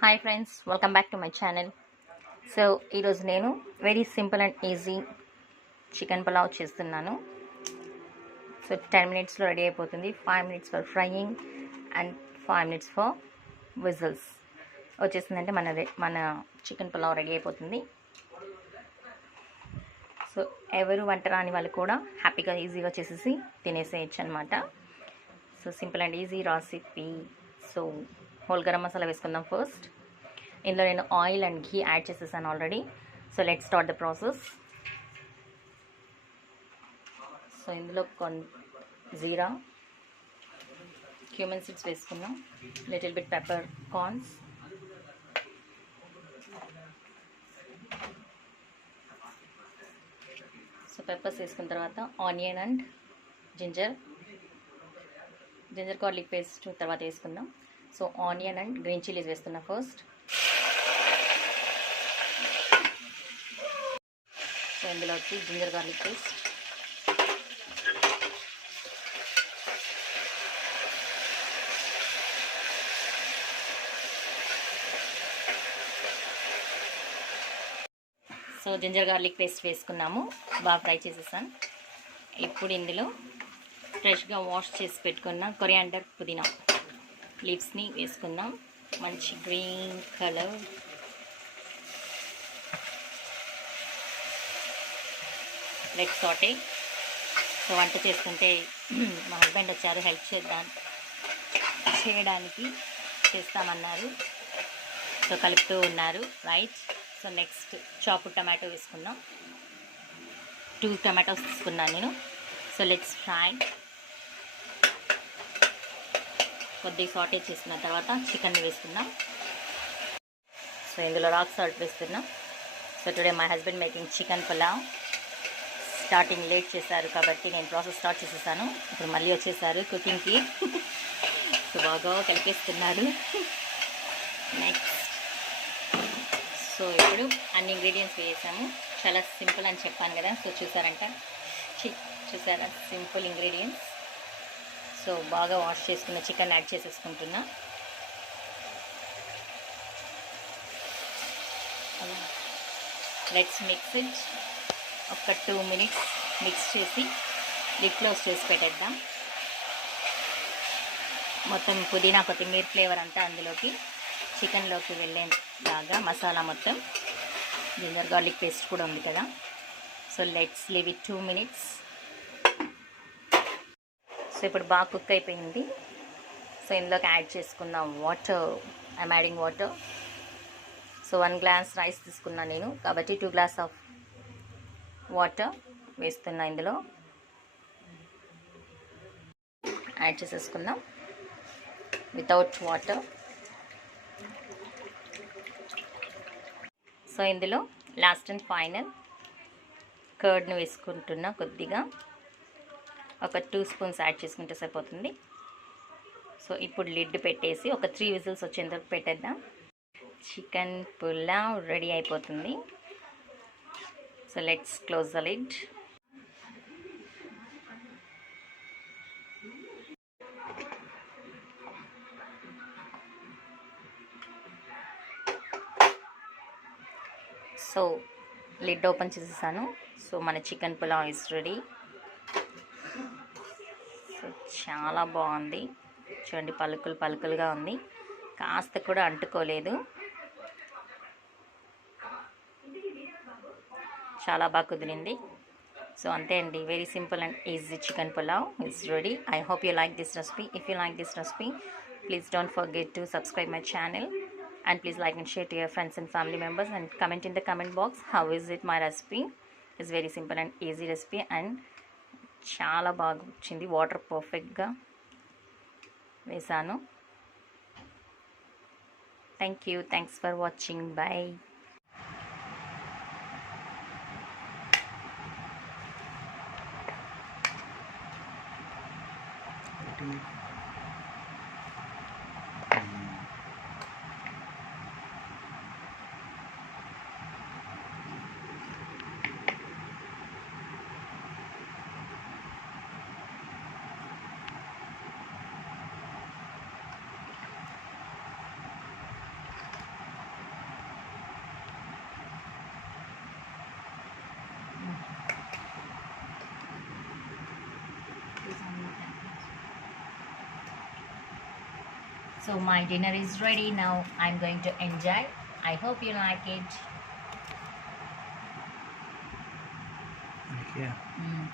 Hi friends, welcome back to my channel. So ఈరోజు నేను very simple and easy chicken pulao చేస్తున్నాను. So 10 minutesలో ready అయిపోతుంది. 5 minutes for frying and 5 minutes for whistles వచ్చేసిందంటే మన chicken pulao ready అయిపోతుంది. సో ఎవరు వంట రాని వాళ్ళు కూడా హ్యాపీగా ఈజీగా చేసేసి తినేసేయచ్చు అనమాట. So simple and easy recipe. So whole garam masala వేసుకుందాం ఫస్ట్. ఇందులో నేను ఆయిల్ అండ్ ఘీ యాడ్ చేసేసాను already. So let start the process. So ఇందులో జీరా, క్యూమన్ సీడ్స్ వేసుకున్నాం, little bit peppercorns, so peppers వేసుకున్న తర్వాత onion and ginger garlic paste తర్వాత వేసుకుందాం. So onion and green chillies వేస్తున్నా ఫస్ట్. సో ఇందులో వచ్చి ginger garlic paste, so ginger garlic paste వేసుకున్నాము, బాగా ఫ్రై చేసేసాను. ఇప్పుడు ఇందులో ఫ్రెష్గా వాష్ చేసి పెట్టుకున్న కొరియాండర్ పుదీనా లీవ్స్ని వేసుకుందాం. మంచి గ్రీన్ కలర్. లెట్ సాటే. సో వంట చేస్తుంటే మా హస్బెండ్ వచ్చారు, హెల్ప్ చేయడానికి చేస్తామన్నారు. సో కలుపుతూ ఉన్నారు, రైట్. సో నెక్స్ట్ చాపు టమాటో వేసుకుందాం. 2 tomatoes తీసుకున్నాను నేను. So let's fry. కొద్దిగా సాటే చేసుకున్న తర్వాత చికెన్ వేసుకుందాం. సో ఇందులో రాక్ సాల్ట్ వేస్తున్నాం. So today my husband making chicken pulao. Starting late చేశారు కాబట్టి నేను ప్రాసెస్ స్టార్ట్ చేసేసాను. ఇప్పుడు మళ్ళీ వచ్చేసారు కుకింగ్కి. సో బాగా కలిపేస్తున్నారు. నెక్స్ట్ సో ఇప్పుడు అన్ని ఇంగ్రీడియంట్స్ వేసాము. చాలా సింపుల్ అని చెప్పాను కదా. సో చూసారా సింపుల్ ఇంగ్రీడియంట్స్. సో బాగా వాష్ చేసుకున్న చికెన్ యాడ్ చేసేసుకుంటున్నా. Let's mix it. ఒక 2 minutes మిక్స్ చేసి లిడ్ క్లోజ్ చేసి పెట్టేద్దాం. మొత్తం పుదీనా కొత్తిమీర ఫ్లేవర్ అంతా అందులోకి చికెన్లోకి వెళ్ళేలాగా మసాలా మొత్తం. జింజర్ గార్లిక్ పేస్ట్ కూడా ఉంది కదా. So let's leave it 2 minutes. So ఇప్పుడు బాగా కుక్ అయిపోయింది. సో ఇందులోకి యాడ్ చేసుకున్న water. I'm adding water. So 1 glass rice తీసుకున్నాను నేను కాబట్టి 2 glass ఆఫ్ వాటర్ వేస్తున్నా. ఇందులో యాడ్ చేసేసుకుందాం వితౌట్ వాటర్. సో ఇందులో లాస్ట్ అండ్ ఫైనల్ కర్డ్ని వేసుకుంటున్నా. కొద్దిగా ఒక 2 spoons యాడ్ చేసుకుంటే సరిపోతుంది. సో ఇప్పుడు లిడ్ పెట్టేసి ఒక 3 whistles వచ్చేంతవరకు పెట్టేద్దాం. చికెన్ పులావ్ రెడీ అయిపోతుంది. So let's close the lid. So lid open చేసేసాను. సో మన chicken pulao is ready. So చాలా బాగుంది చూడండి, పలుకులుగా ఉంది, కాస్త కూడా అంటుకోలేదు. చాలా బాగా కుదిరింది. సో అంతే అండి, very simple and easy chicken pulao is ready. I hope you like this recipe. If you like this recipe, please don't forget to subscribe my channel and please like and share to your friends and family members and comment in the comment box how is it my recipe. It's very simple and easy recipe and చాలా బాగా వచ్చింది. Water పర్ఫెక్ట్గా వేసాను. Thanks for watching. Bye. So my dinner is ready now. I'm going to enjoy. I hope you like it. Yeah. Mm.